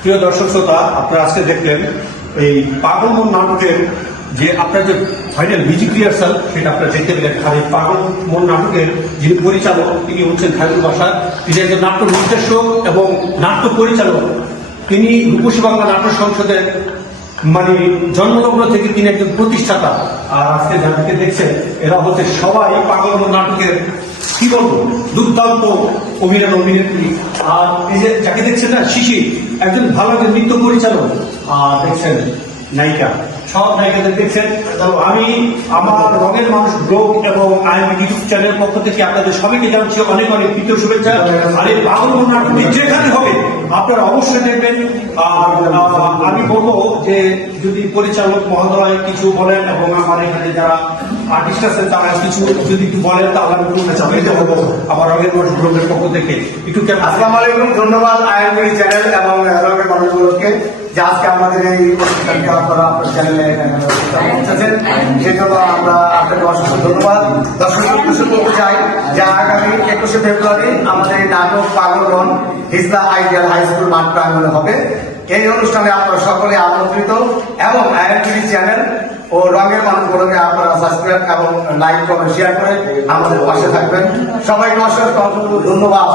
প্রিয় দর্শক শ্রোতা, আপনারা আজকে দেখলেন এই পাগল মন নাটকের যে আপনার যে ফাইনাল মিউজিক রিহার্সাল সেটা আপনারা দেখতে পেলেন। আর এই পাগল মন নাটকের যিনি পরিচালক, তিনি হচ্ছেন খায়রুল বাসার। তিনি একজন নাট্য নির্দেশক এবং নাট্য পরিচালক। তিনি রূপসী বাংলা নাট্য সংসদের মানে জন্মলগ্ন থেকে তিনি একজন প্রতিষ্ঠাতা। আর আজকে যাদেরকে দেখছেন, এরা হচ্ছে সবাই পাগল নাটকের, কি বলব, দুর্দান্ত অভিনয় অভিনেত্রী। আর এই যে যাকে দেখছেন না শিশির একজন ভালো একজন নৃত্য পরিচালক। আর দেখছেন নায়িকা। সব নায়িকাদের দেখছেন। আমি, আমার রঙের মানুষ ব্লগ এবং আইএম ইউটিউব চ্যানেল পক্ষ থেকে আপনাদের সবাইকে জানাচ্ছি অনেক অনেক প্রীতীয় শুভেচ্ছা। আর এই পাগল নাটকটি যেখানে হবে। আপনারা অবশ্যই দেখবেন, আর আমি বলব যে যদি পরিচালক মহোদয় কিছু বলেন এবং আমার এখানে যারা আর্টিস্ট আছেন, তারা কিছু যদি একটু বলেন, তাহলে আমি একটু চাপিয়ে দেবো আমার রঙের মানুষ ব্লগের পক্ষ থেকে। একটু আসসালামু আলাইকুম, ধন্যবাদ আইএমবি চ্যানেল এবং রঙের মানুষগুলোকে যে আজকে আমাদের এই অনুষ্ঠানকে আপনার চ্যানেলে সেজন্য আমরা আপনাকে অসংখ্য ধন্যবাদ। একুশে ফেব্রুয়ারি আমাদের এই নাটক পাগলগণ হিজলা আইডিয়াল হাই স্কুল মাঠ প্রাঙ্গণে হবে। এই অনুষ্ঠানে আপনারা সকলে আমন্ত্রিত এবং আইএমবি চ্যানেল ও রঙের মানুষগুলোকে আপনারা সাবস্ক্রাইব এবং লাইক কমেন্ট শেয়ার করে আমাদের পাশে থাকবেন। সবাইকে অসংখ্য অসংখ্য ধন্যবাদ।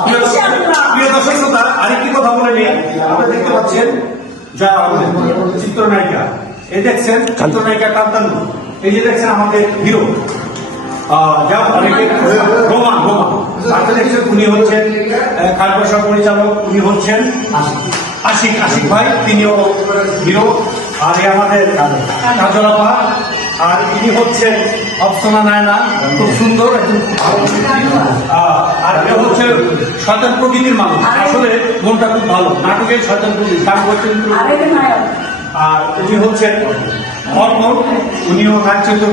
প্রিয় দর্শক শ্রোতা আরেকটি কথা বলে নিই। আপনারা দেখতে পাচ্ছেন যা আমাদের চিত্রনায়িকা। এই দেখছেন চিত্রনায়িকা কান্তানু এই যে দেখছেন আমাদের হিরো। আহ, যা অনেকে রোমান রোমান তাকে দেখছেন উনি হচ্ছেন কালবাসা পরিচালক উনি হচ্ছেন আশিক। আশিক ভাই তিনিও হিরো আর এই আমাদের কাজলাপা আর ইনি হচ্ছেন অপসনা নায়না খুব সুন্দর। আর এ হচ্ছে শয়তান প্রকৃতির মানুষ। আসলে মনটা খুব ভালো। নাটকের শয়তান প্রকৃতি তার হচ্ছেন আর উনি হচ্ছেন অর্পণ উনিও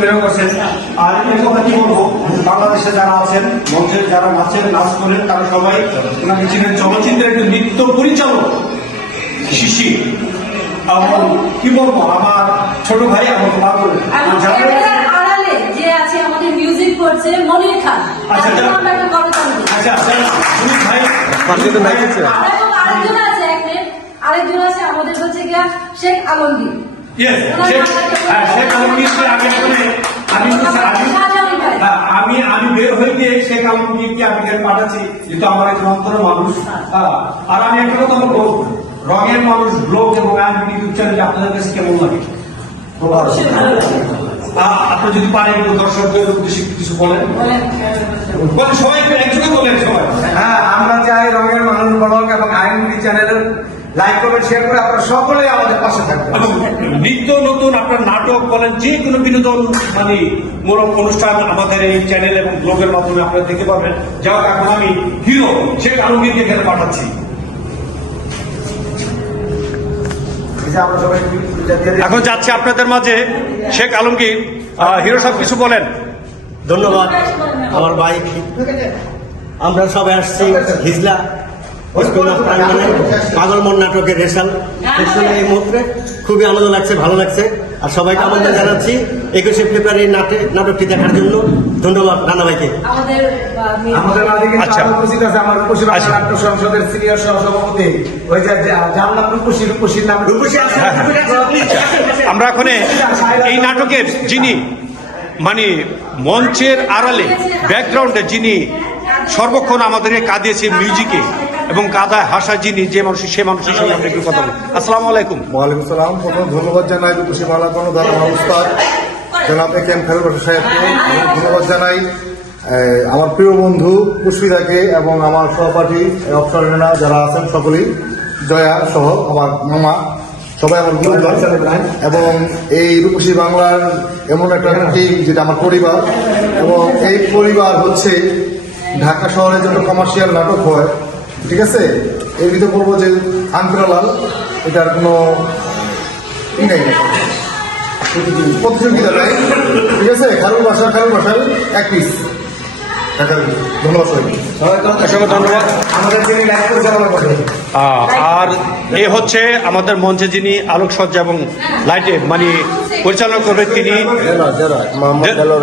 বেরো করছেন আর এই কথা কি বলব বাংলাদেশে যারা আছেন মঞ্চে যারা নাচেন নাচ করেন তারা সবাই ওনাকে ছিলেন চলচ্চিত্রের একজন নৃত্য পরিচালক শিশির এবং কি বলব? আমার ছোট ভাই আমার পাগল আড়ালে যে আছে আমাদের মিউজিক করছে মনির খান। আচ্ছা, আমরা একটা। আচ্ছা ভাই আরেকজন আছে আরেকজন আছে আমাদের হচ্ছে গিয়া শেখ আলমগীর। আমি আমি আমি- আমি আমি বের হয়ে গিয়ে শেখ আলমগীরকে আমি পাঠাচ্ছি যেহেতু আমার একজন অন্তর মানুষ। হ্যাঁ, আর আমি একটা কথা বলব রঙের মানুষ ব্লগ এবং ইউটিউব চ্যানেল আপনাদের কাছে কেমন লাগে? আপনি যদি পারেন দর্শকদের উদ্দেশ্যে কিছু বলেন। বলেন। বলেন সবাই একটু একযোগে বলেন সবাই। হ্যাঁ আমরা চাই রঙের মানুষ ব্লগ এবং লাইক কমেন্ট শেয়ার করে আপনারা সকলেই আমাদের পাশে থাকবেন। নিত্য নতুন আপনার নাটক বলেন যে কোনো বিনোদন মানে মূলক অনুষ্ঠান আমাদের এই চ্যানেল এবং ব্লগের মাধ্যমে আপনারা দেখতে পাবেন। যা হোক এখন আমি হিরো শেখ আলমগীরকে এখানে পাঠাচ্ছি। এখন যাচ্ছে আপনাদের মাঝে শেখ আলমগীর আহ, হিরো সব কিছু বলেন। ধন্যবাদ আমার ভাই। আমরা সবাই আসছি হিজলা। স্কুল পাগল মন নাটকের রেশাল। এই মুহূর্তে। খুবই আনন্দ লাগছে ভালো লাগছে। আর সবাইকে আমন্ত্রণ জানাচ্ছি একুশে ফেব্রুয়ারি নাটে নাটকটি দেখার জন্য। ধন্যবাদ রানা ভাইকে। আমাদের আচ্ছা। উপস্থিত আছে আমার রূপসী বাংলা আচ্ছা। নাট্য সংসদের সিনিয়র সহসভাপতি। ওই যে যার নাম রূপসী রূপসীর নাম রূপসী আছে, আছে, আসেন, আসেন। আমরা এখন এই নাটকের যিনি মানে মঞ্চের আড়ালে ব্যাকগ্রাউন্ডে যিনি সর্বক্ষণ আমাদের কাঁদিয়েছে মিউজিকে এবং কাদায় হাসা যিনি, যে মানুষ সে মানুষের সঙ্গে আমরা একটু কথা বলি। আসসালামু আলাইকুম। ওয়ালাইকুম সালাম। প্রথম ধন্যবাদ জানাই রূপসী বাংলা কর্ণধারা উস্তাদ জনাব এ কেম খারুল সাহেবকে ধন্যবাদ জানাই। আমার প্রিয় বন্ধু পুষ্পিদাকে এবং আমার সহপাঠী অপসরেনা যারা আছেন সকলেই, জয়া সহ আমার মামা, সবাই আমার গুরুজন এবং এই রূপসী বাংলার এমন একটা টিম যেটা আমার পরিবার, এবং এই পরিবার হচ্ছে ঢাকা শহরে যত কমার্শিয়াল নাটক হয়। ঠিক আছে? এর ভিতরে বলব যে আন্তরালাল এটার কোনো ই নাই প্রতিযোগিতা নাই। ঠিক আছে? খারুল ভাষা খারুল ভাষার এক পিস আর এ হচ্ছে আমাদের মঞ্চে যিনি আলোকসজ্জা এবং লাইটে মানে পরিচালনা করবে তিনি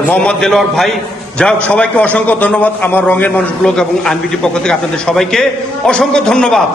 মোহাম্মদ দেলোয়ার ভাই। যাই হোক, সবাইকে অসংখ্য ধন্যবাদ আমার রঙের মানুষগুলো এবং আনবিটির পক্ষ থেকে আপনাদের সবাইকে অসংখ্য ধন্যবাদ।